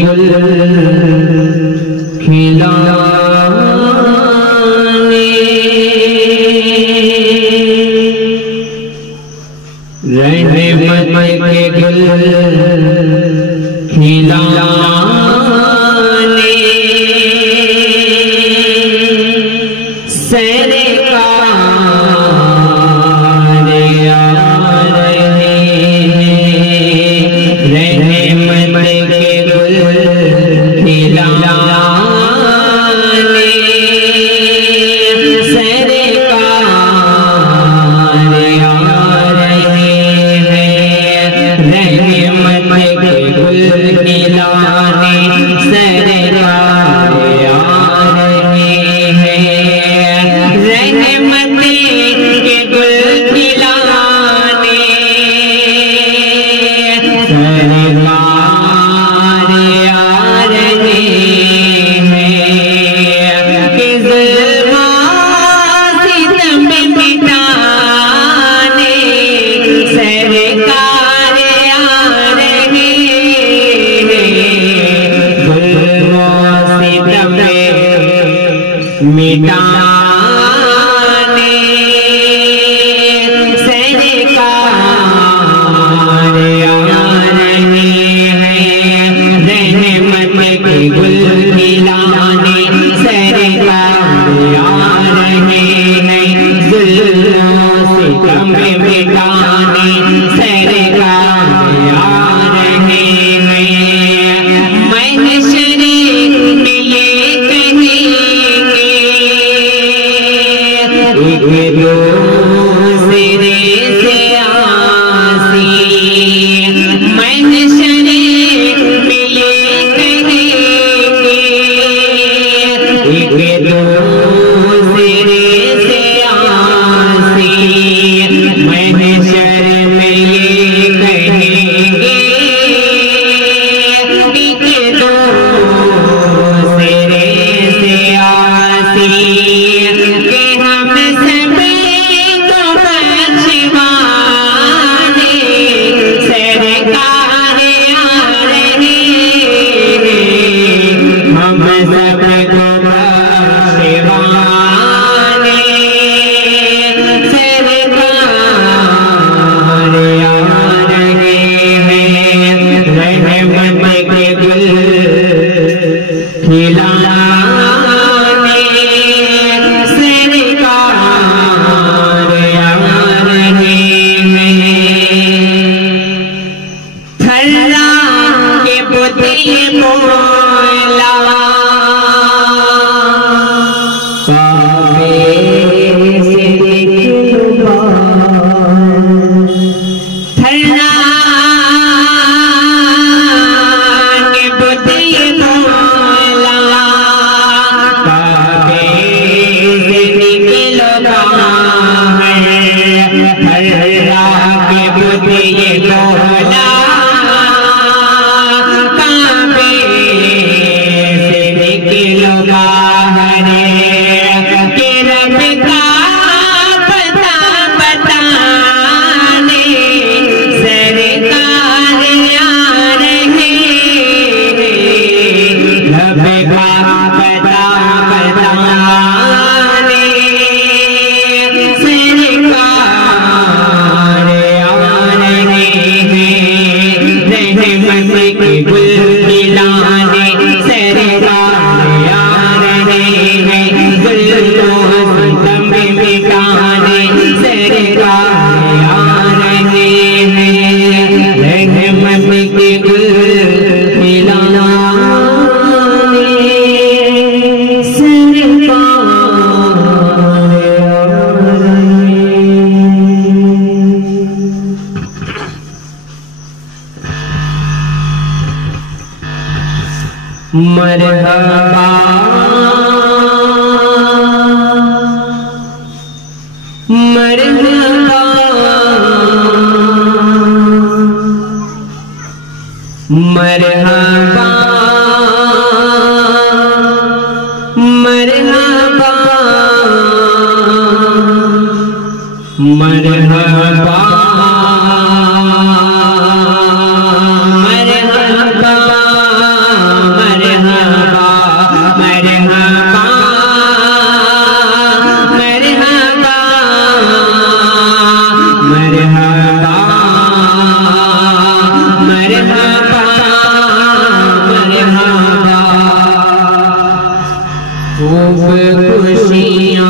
गुल खिलाने, रहमत के गुल खिलाने, सरकार आ रहे हैं, रहमत के गुल खिलाने, सरकार आ रहे हैं, रहमत के गुल खिलाने, सरकार आ रहे हैं, रहमत के गुल खिलाने, सरकार आ रहे हैं, कि ज़ुल्म सितम मिटाने, सरकार आ रहे हैं, ज़ुल्म सितम मिटाने, सरकार आ रहे हैं, रहमत के गुल खिलाने, सरकार आ रहे हैं, ज़ुल्म सितम मिटाने, सरकार आ रहे हैं, महशर में ये कहेंगे, एक दूसरे से आसी, महशर में ये कहेंगे, एक दूसरे से आसी, महशर में ये कहेंगे, एक दूसरे से आसी, कि हम सभी को बख्शवाने, सरकार आ रहे हैं, हम सबको बख्शवाने, सरकार आ रहे हैं, रहमत के गुल खिलाने, सरकार आ रहे हैं, थर्रा के पुत्र मौला काबे से दिखवा, थर्रा के पुत्र मौला काबे से निकलवा है, थर्रा के पुत्र मौला काबे से निकलवा है, कि रब का पता बताने, सरकार आ रहे हैं, रब का पता बताने, सरकार आ रहे हैं, रहमत के गुल खिलाने, सरकार आ रहे हैं, ज़ुल्म सितम मिटाने, सरकार आ रहे हैं, रहमत के गुल खिलाने, सरकार मरहबा मरहबा मरहबा मरहबा मरहबा मरहबा खूब खुशियाँ